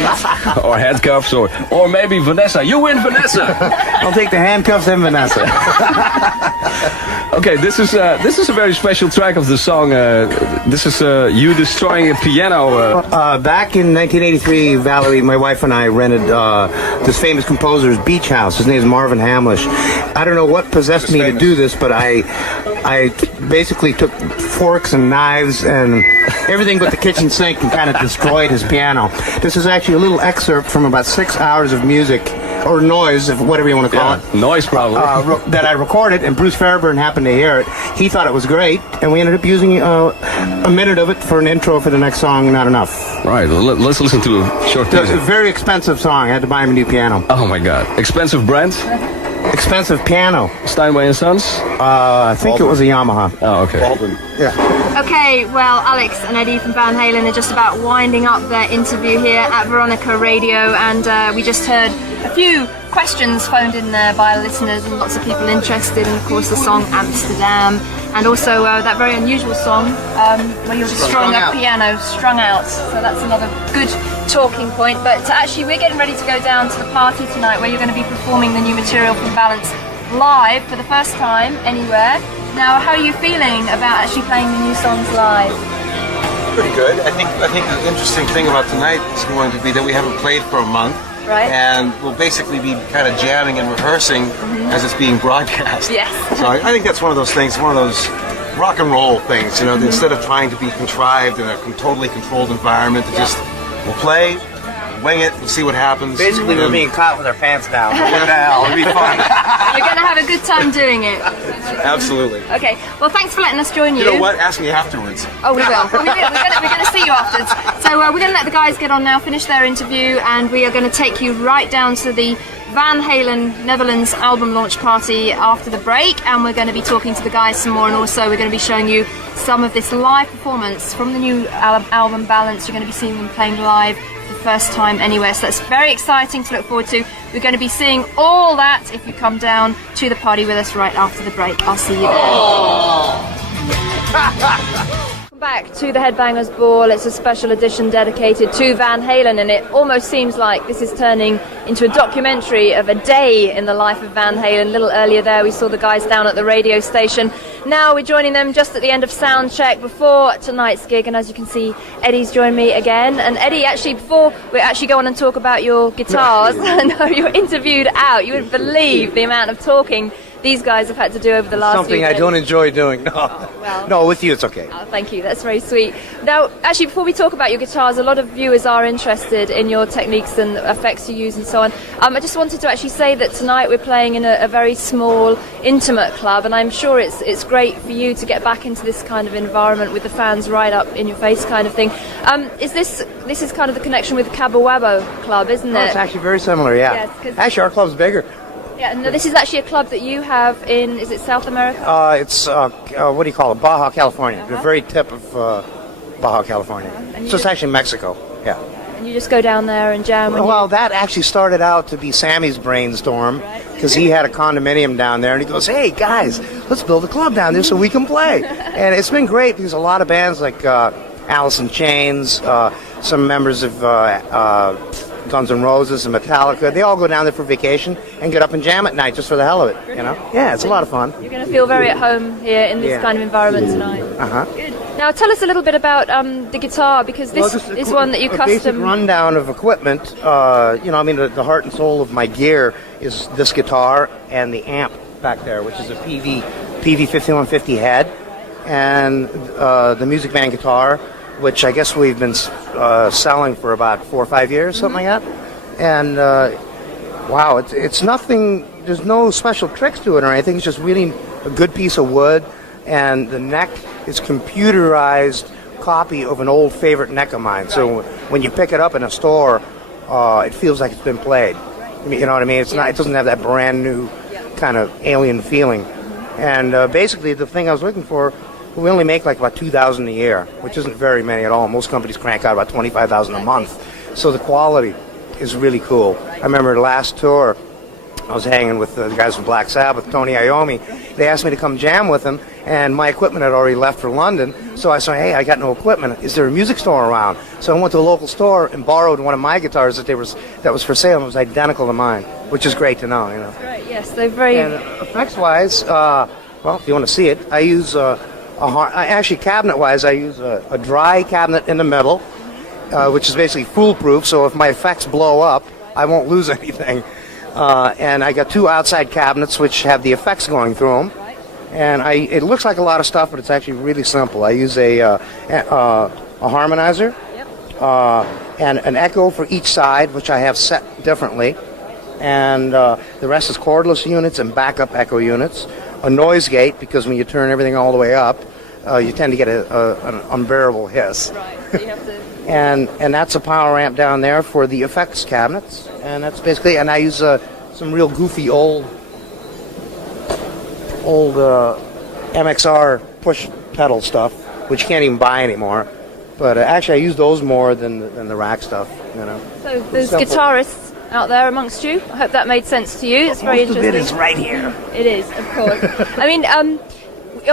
Or handcuffs or maybe Vanessa. You win, Vanessa. I'll take the handcuffs and Vanessa. Okay, this is a very special track of the song. This is you destroying a piano. Back in 1983, Valerie, my wife, and I rented this famous composer's beach house. His name is Marvin Hamlish. I don't know what possessed me to do this, but I basically took forks and knives and everything but the kitchen sink and kind of destroyed his piano. This is actually a little excerpt from about 6 hours of music, or noise, whatever you want to call it. Noise probably. That I recorded, and Bruce Fairbairn happened to hear it. He thought it was great, and we ended up using a minute of it for an intro for the next song, Not Enough. Right, let's listen to a short It was a teaser. very expensive song. I had to buy him a new piano. Oh my god. Expensive brand? Expensive piano. Steinway & Sons? I think it was a Yamaha. Oh, okay. Okay, well, Alex and Eddie from Van Halen are just about winding up their interview here at Veronica Radio, and we just heard a few questions phoned in there by listeners and lots of people interested in, of course, the song Amsterdam. and also that very unusual song where you're destroying a piano, Strung Out. So that's another good talking point. But actually, we're getting ready to go down to the party tonight, where you're going to be performing the new material from Balance live for the first time anywhere. Now, how are you feeling about actually playing the new songs live? Pretty good. I think the interesting thing about tonight is going to be that we haven't played for a month. Right. And we'll basically be kind of jamming and rehearsing as it's being broadcast. Yes. So I think that's one of those things, one of those rock and roll things, you know, instead of trying to be contrived in a totally controlled environment, we'll play, wing it, we'll see what happens. Basically, we're being caught with our pants down. What the hell? It'll be fun. You're going to have a good time doing it. Absolutely. Okay, well, thanks for letting us join you. You know what? Ask me afterwards. Oh, we will. We're going to see you afterwards. So we're going to let the guys get on now, finish their interview, and we are going to take you right down to the Van Halen Netherlands album launch party after the break, and we're going to be talking to the guys some more, and also we're going to be showing you some of this live performance from the new album Balance. You're going to be seeing them playing live for the first time anywhere, so that's very exciting to look forward to. We're going to be seeing all that if you come down to the party with us right after the break. I'll see you there. Back to the Headbangers Ball. It's a special edition dedicated to Van Halen, and it almost seems like this is turning into a documentary of a day in the life of Van Halen. A little earlier there we saw the guys down at the radio station. Now we're joining them just at the end of sound check before tonight's gig, and as you can see, Eddie's joined me again. And Eddie, actually, before we actually go on and talk about your guitars, I know you were interviewed out. You wouldn't believe the amount of talking these guys have had to do over the last Something few I days. don't enjoy doing. No. Oh, well. No, with you it's okay. Oh, thank you, that's very sweet. Now, actually, before we talk about your guitars, a lot of viewers are interested in your techniques and effects you use and so on. I just wanted to actually say that tonight we're playing in a very small, intimate club, and I'm sure it's great for you to get back into this kind of environment with the fans right up in your face kind of thing. This is kind of the connection with the Cabo Wabo Club, isn't it? It's actually very similar, yeah. Yes, actually, our club's bigger. Yeah, no, this is actually a club that you have in, is it South America? It's, what do you call it? Baja, California. The very tip of Baja, California. So it's actually Mexico, yeah. And you just go down there and jam? Well, that actually started out to be Sammy's brainstorm, because he had a condominium down there, and he goes, hey, guys, let's build a club down there so we can play. And it's been great, because a lot of bands like Alice in Chains, some members of Guns N' Roses and Metallica, they all go down there for vacation and get up and jam at night just for the hell of it, you know? Yeah, it's a lot of fun. You're going to feel very at home here in this kind of environment tonight. Good. Now, tell us a little bit about the guitar, because this is one that you custom... A basic rundown of equipment, the heart and soul of my gear is this guitar and the amp back there, which is a PV 5150 head, and the Music Man guitar, which I guess we've been selling for about 4 or 5 years, something like that. And wow, it's nothing. There's no special tricks to it or anything. It's just really a good piece of wood, and the neck is computerized copy of an old favorite neck of mine. So when you pick it up in a store, it feels like it's been played. You know what I mean? It's not. It doesn't have that brand new kind of alien feeling. And basically, the thing I was looking for. We only make like about 2,000 a year, which isn't very many at all. Most companies crank out about 25,000 a month. So the quality is really cool. I remember the last tour, I was hanging with the guys from Black Sabbath, Tony Iommi. They asked me to come jam with them, and my equipment had already left for London. So I said, hey, I got no equipment. Is there a music store around? So I went to a local store and borrowed one of my guitars that was for sale, and it was identical to mine, which is great to know, you know. Right, yes, they're very... And effects-wise, well, if you want to see it, I use... actually, cabinet-wise, I use a dry cabinet in the middle, which is basically foolproof, so if my effects blow up, I won't lose anything. And I got 2 outside cabinets which have the effects going through them. And it looks like a lot of stuff, but it's actually really simple. I use a harmonizer and an echo for each side, which I have set differently. And the rest is cordless units and backup echo units. A noise gate, because when you turn everything all the way up, you tend to get an unbearable hiss. Right, so you have to... and that's a power amp down there for the effects cabinets, and that's basically. And I use some real goofy old MXR push pedal stuff, which you can't even buy anymore. But actually, I use those more than the rack stuff. You know. So there's guitarists out there amongst you. I hope that made sense to you. It's very interesting. Most of it is right here. It is, of course. I mean,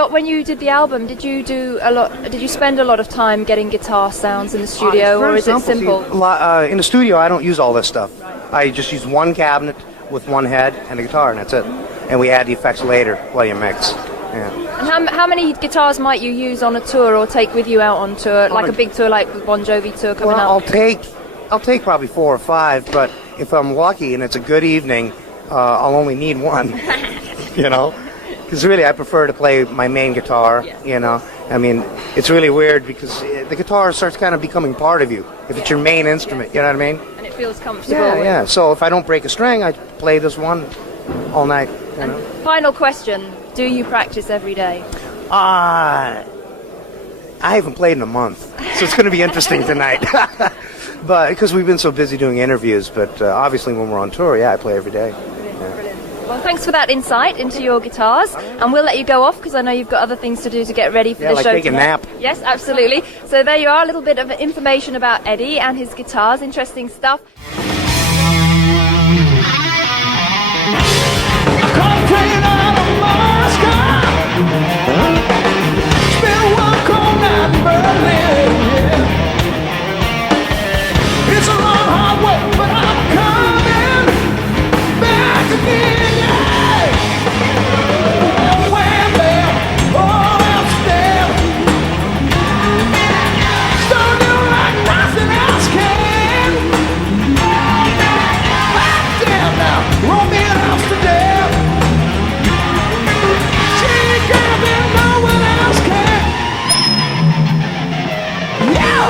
when you did the album, did you do a lot? Did you spend a lot of time getting guitar sounds in the studio, or is it simple? See, in the studio, I don't use all this stuff. I just use one cabinet with one head and a guitar, and that's it. And we add the effects later while you mix. Yeah. And how many guitars might you use on a tour or take with you out on tour, like a big tour like the Bon Jovi tour coming up? I'll take probably 4 or 5, but if I'm lucky and it's a good evening, I'll only need one. You know, because really I prefer to play my main guitar. You know, I mean, it's really weird because the guitar starts kind of becoming part of you if it's your main instrument. You know what I mean? And it feels comfortable. Yeah. So if I don't break a string, I play this one all night. You know? Final question: do you practice every day? I haven't played in a month, so it's going to be interesting tonight. But because we've been so busy doing interviews, but obviously when we're on tour, I play every day. Brilliant. Well, thanks for that insight into your guitars, and we'll let you go off because I know you've got other things to do to get ready for the like show. Take a nap. Yes, absolutely. So there you are, a little bit of information about Eddie and his guitars. Interesting stuff. It's a long, hard way, but I'm coming back again, yeah. Wham, bam, oh, Amsterdam. Don't do like nothing else can. Damn now, roll me in Amsterdam. Gee, girl, there's no one else can. Yeah.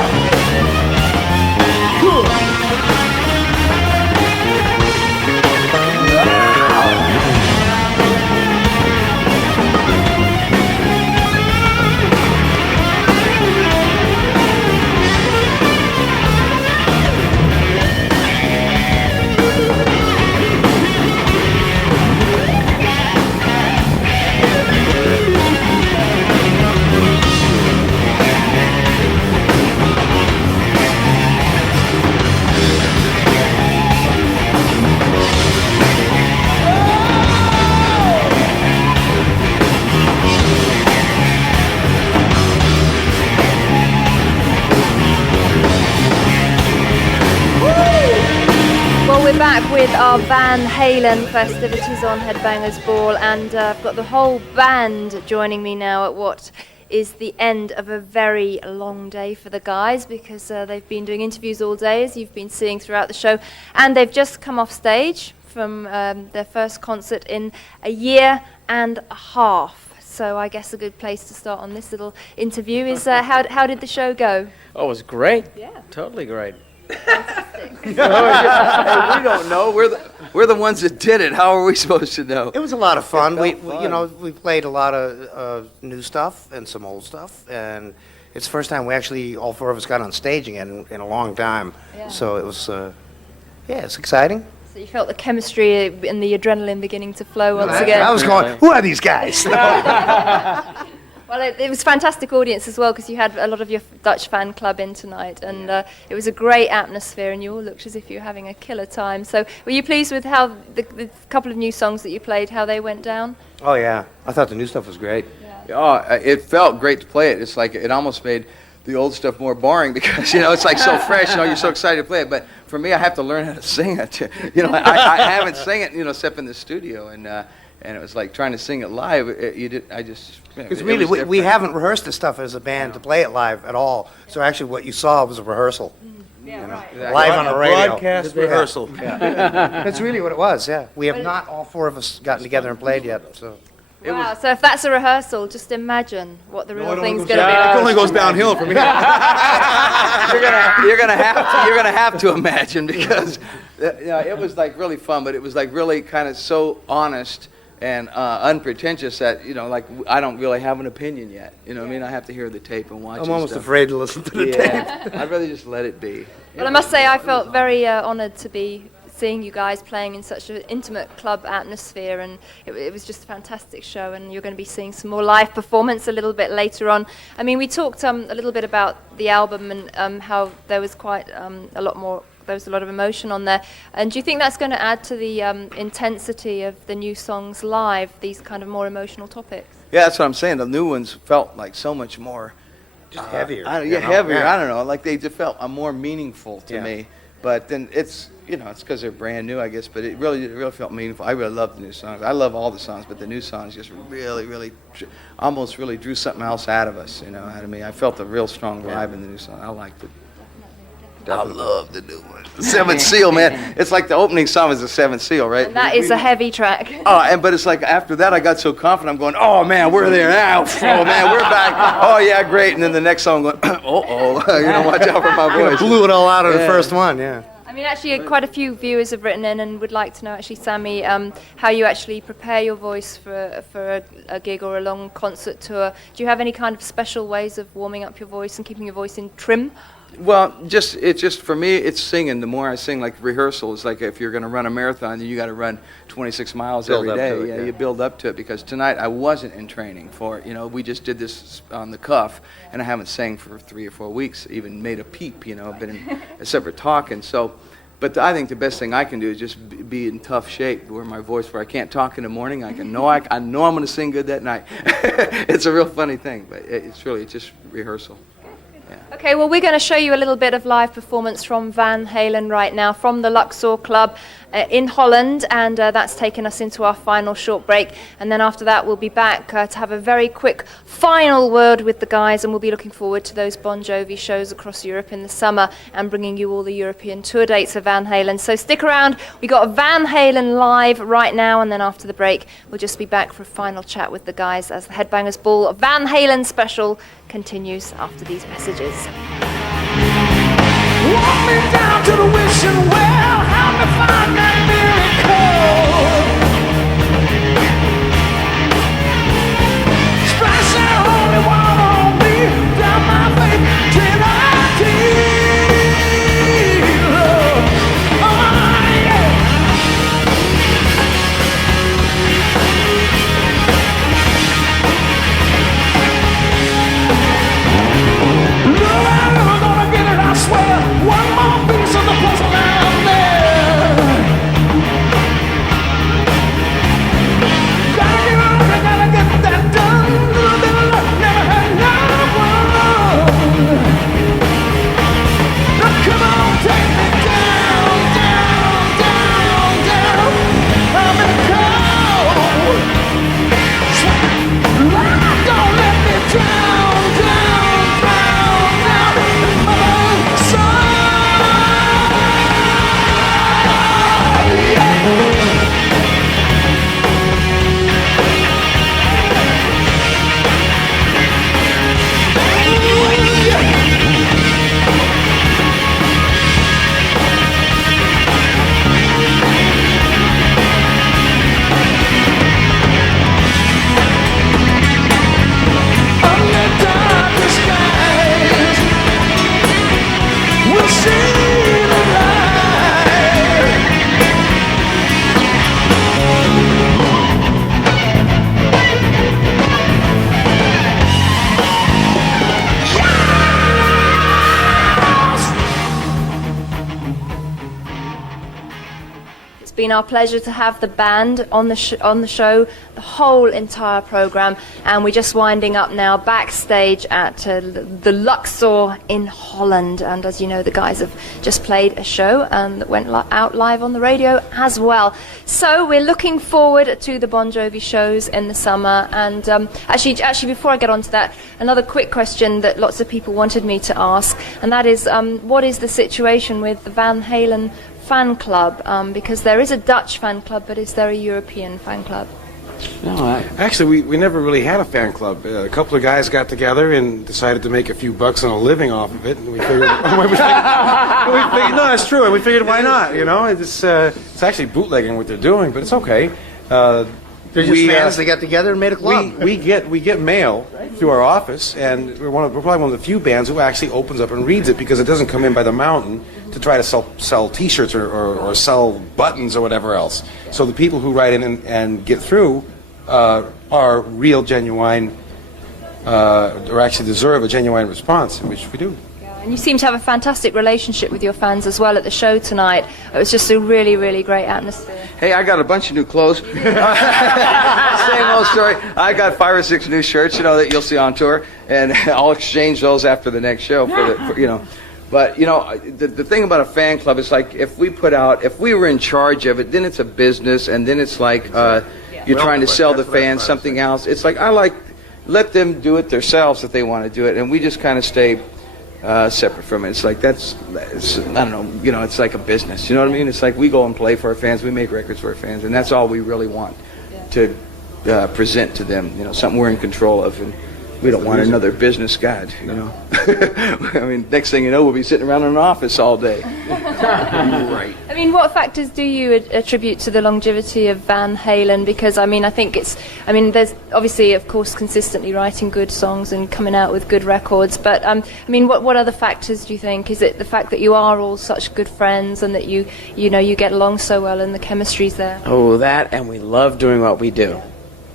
We're back with our Van Halen festivities on Headbangers Ball, and I've got the whole band joining me now at what is the end of a very long day for the guys, because they've been doing interviews all day, as you've been seeing throughout the show, and they've just come off stage from their first concert in a year and a half. So I guess a good place to start on this little interview is how did the show go? Oh, it was great. Yeah. Totally great. Hey, we don't know. We're the ones that did it. How are we supposed to know? It was a lot of fun. It felt fun. You know, we played a lot of new stuff and some old stuff, and it's the first time we actually all 4 of us got on stage again in a long time. Yeah. So it was, it's exciting. So you felt the chemistry and the adrenaline beginning to flow once again. I was going, who are these guys? Well, it was a fantastic audience as well, because you had a lot of your Dutch fan club in tonight, and it was a great atmosphere, and you all looked as if you were having a killer time. So were you pleased with how the couple of new songs that you played, how they went down? Oh, yeah. I thought the new stuff was great. Oh, it felt great to play it. It's like it almost made the old stuff more boring because, it's like so fresh, you're so excited to play it. But for me, I have to learn how to sing it. I haven't sang it, except in the studio, and it was like trying to sing it live. Because really, we haven't rehearsed this stuff as a band to play it live at all. So actually what you saw was a rehearsal. Live on the radio. Broadcast rehearsal. That's really what it was, yeah. We have not all 4 of us gotten together and played yet. So. Wow, so if that's a rehearsal, just imagine what the real thing's going to be It like. only goes downhill from here. You're gonna have to imagine, because it was like really fun, but it was like really kind of so honest and unpretentious that I don't really have an opinion yet. I mean, I have to hear the tape and watch. I'm almost afraid to listen to the tape. I'd rather just let it be. Well, I must say I felt very honoured to be seeing you guys playing in such an intimate club atmosphere, and it was just a fantastic show, and you're going to be seeing some more live performance a little bit later on. I mean, we talked a little bit about the album and how there was quite there was a lot of emotion on there. And do you think that's going to add to the intensity of the new songs live, these kind of more emotional topics? Yeah, that's what I'm saying. The new ones felt like so much more Just heavier. heavier. Yeah. I don't know. Like they just felt more meaningful to Yeah. me. But then it's it's because they're brand new, I guess. But it really felt meaningful. I really love the new songs. I love all the songs, but the new songs just really almost really drew something else out of us. Out of me. I felt a real strong vibe in the new song. I liked it. I love the new one. The Seventh Seal, man. It's like the opening song is the Seventh Seal, right? And that is a heavy track. But it's like after that I got so confident. I'm going, oh man, we're there now. Oh man, we're back. Oh yeah, great. And then the next song, I'm going, watch out for my voice. Blew it all out of the first one, yeah. I mean, actually, quite a few viewers have written in and would like to know, actually, Sammy, how you actually prepare your voice for a gig or a long concert tour. Do you have any kind of special ways of warming up your voice and keeping your voice in trim? Well, it's just for me, it's singing. The more I sing, like rehearsal, it's like if you're going to run a marathon, then you got to run 26 miles every day. You build up to it. Because tonight I wasn't in training for it. We just did this on the cuff, and I haven't sang for 3 or 4 weeks. Even made a peep. Except for talking. So, but I think the best thing I can do is just be in tough shape, where my voice, where I can't talk in the morning, I know I'm going to sing good that night. It's a real funny thing, but it's just rehearsal. Okay, well, we're going to show you a little bit of live performance from Van Halen right now from the Luxor Club in Holland, and that's taken us into our final short break. And then after that, we'll be back to have a very quick final word with the guys, and we'll be looking forward to those Bon Jovi shows across Europe in the summer and bringing you all the European tour dates of Van Halen. So stick around. We got Van Halen live right now, and then after the break, we'll just be back for a final chat with the guys as the Headbangers Ball Van Halen special continues after these messages. Walk me down to the wishing well, help me find that miracle. Splash that holy water on me, down my faith till I feel. Oh yeah. Never gonna get it, I swear. One more piece of the puzzle down there. Gotta get on, I gotta get that done. Little bit of luck, never had no one. Now come on, take me down, down, down, down. I'm in the cold. Lord, don't let me drown, down, down, down. Mother, son. Under darker skies, we'll see the light. It's been our pleasure to have the band on the show, the whole entire program, and we're just winding up now backstage at the Luxor in Holland. And as you know, the guys have just played a show that went out live on the radio as well. So we're looking forward to the Bon Jovi shows in the summer. And actually, before I get on to that, another quick question that lots of people wanted me to ask, and that is, what is the situation with the Van Halen fan club? Because there is a Dutch fan club, but is there a European fan club? Actually, we never really had a fan club. A couple of guys got together and decided to make a few bucks on a living off of it, and we figured, no, that's true. And we figured, why not? It's actually bootlegging what they're doing, but it's okay. They're just fans. They got together and made a club. We get mail through our office, and we're probably one of the few bands who actually opens up and reads it, because it doesn't come in by the mountain to try to sell T-shirts or sell buttons or whatever else. So the people who write in and get through are real, genuine, or actually deserve a genuine response, which we do. And you seem to have a fantastic relationship with your fans as well at the show tonight. It was just a really, really great atmosphere. Hey, I got a bunch of new clothes. Same old story. I got 5 or 6 new shirts, that you'll see on tour, and I'll exchange those after the next show. But the thing about a fan club is like if we were in charge of it, then it's a business, and then it's like you're trying to sell the fans something else. It's like let them do it themselves if they want to do it, and we just kind of stay separate from it. It's like I don't know, it's like a business. You know what I mean? It's like we go and play for our fans, we make records for our fans, and that's all we really want to present to them. Something we're in control of, and we don't want another business guide. I mean, next thing you know, we'll be sitting around in an office all day. Right. I mean, what factors do you attribute to the longevity of Van Halen? Because I think there's obviously, of course, consistently writing good songs and coming out with good records. But what other factors do you think? Is it the fact that you are all such good friends and that you get along so well and the chemistry's there? Oh, that, and we love doing what we do.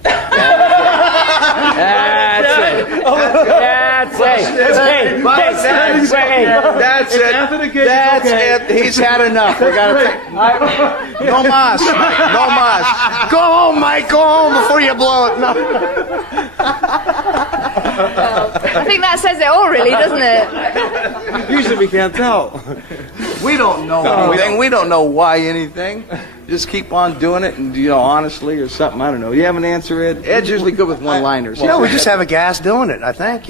That's it. That's it. He's had enough. We gotta take. No mas. No mas. Go home, Mike. Go home before you blow it. No. I think that says it all, really, doesn't it? Usually we can't tell. We don't know anything. We don't know why anything. Just keep on doing it, and honestly or something. I don't know. You have an answer, Ed? Ed's usually good with one-liners. We just have a gas doing it. I think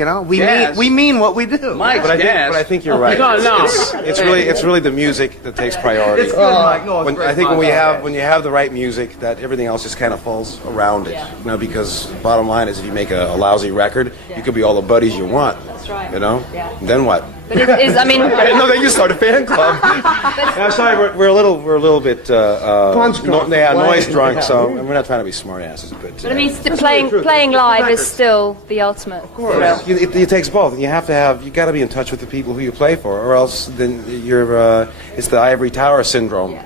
we mean what we do. Mike's But I think you're right. No. It's really the music that takes priority. It's good, Mike. No, it's I think when you have the right music, that everything else just kind of falls around it. Because bottom line is, if you make a lousy record, you could be all the buddies you want. That's right. Yeah. Then what? But it is, I didn't know that you started a fan club. I'm sorry, we're a little bit noise drunk, so we're not trying to be smartasses. But I mean, playing live is still the ultimate. Of course, it takes both. You got to be in touch with the people who you play for, or else then it's the ivory tower syndrome.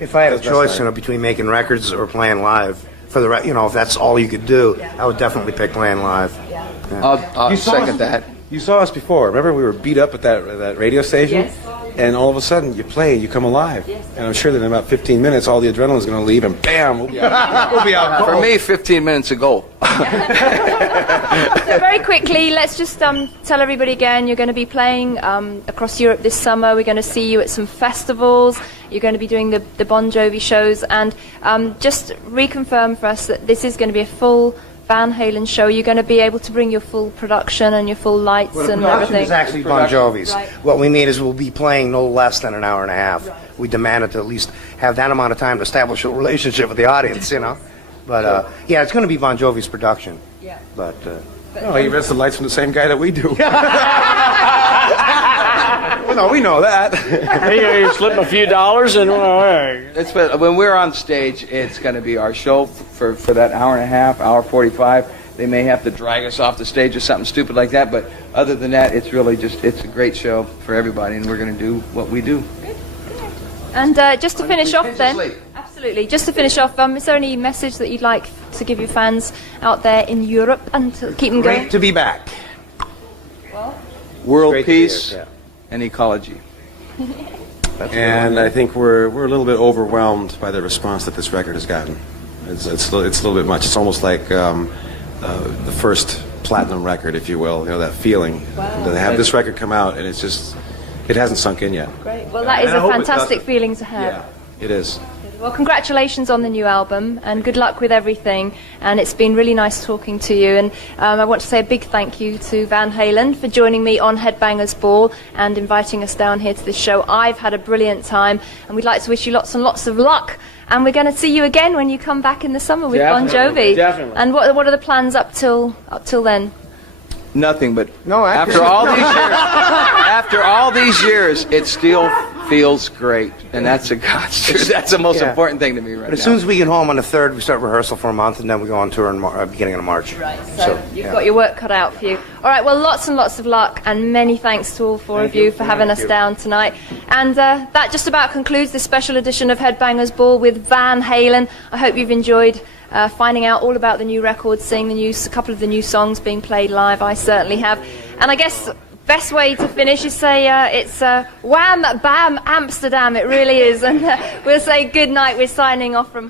If I had a choice, between making records or playing live, if that's all you could do, I would definitely pick playing live. I'll second that. You saw us before. Remember, we were beat up at that radio station? Yes. And all of a sudden, you play, you come alive. Yes. And I'm sure that in about 15 minutes, all the adrenaline's going to leave, and bam, we'll be out. For me, 15 minutes ago. So very quickly, let's just tell everybody again, you're going to be playing across Europe this summer. We're going to see you at some festivals. You're going to be doing the Bon Jovi shows. And just reconfirm for us that this is going to be a full Van Halen show. You're going to be able to bring your full production and your full lights and everything. It's actually Bon Jovi's. Right. What we mean is we'll be playing no less than an hour and a half. Right. We demanded to at least have that amount of time to establish a relationship with the audience, But it's going to be Bon Jovi's production. Yeah. But he rents the lights from the same guy that we do. Well, no, we know that. You slip a few dollars and When we're on stage, it's going to be our show for that hour and a half, hour 45. They may have to drag us off the stage or something stupid like that, but other than that, it's really it's a great show for everybody, and we're going to do what we do. And just to finish off then, absolutely, just to finish off, is there any message that you'd like to give your fans out there in Europe and to keep them going? great to be back. World Great peace to hear, and ecology. And I think we're a little bit overwhelmed by the response that this record has gotten. It's a little bit much. It's almost like the first platinum record, if you will. That feeling. Wow. To have this record come out, and it hasn't sunk in yet. Great. Well, that is a fantastic feeling to have. Yeah, it is. Well, congratulations on the new album, and good luck with everything. And it's been really nice talking to you. And I want to say a big thank you to Van Halen for joining me on Headbangers Ball and inviting us down here to this show. I've had a brilliant time, and we'd like to wish you lots and lots of luck. And we're going to see you again when you come back in the summer with Bon Jovi. Definitely. And what are the plans up till then? Nothing, but No, after all these years, it still feels great, and that's that's the most important thing to me right But as now. soon as we get home on the 3rd, we start rehearsal for a month, and then we go on tour in beginning of March. Right, so you've got your work cut out for you. All right, well, lots and lots of luck, and many thanks to all four of you for having us down tonight. And that just about concludes this special edition of Headbangers Ball with Van Halen. I hope you've enjoyed finding out all about the new records, seeing a couple of the new songs being played live. I certainly have. And I guess best way to finish is say it's wham, bam, Amsterdam. It really is. And we'll say good night. We're signing off from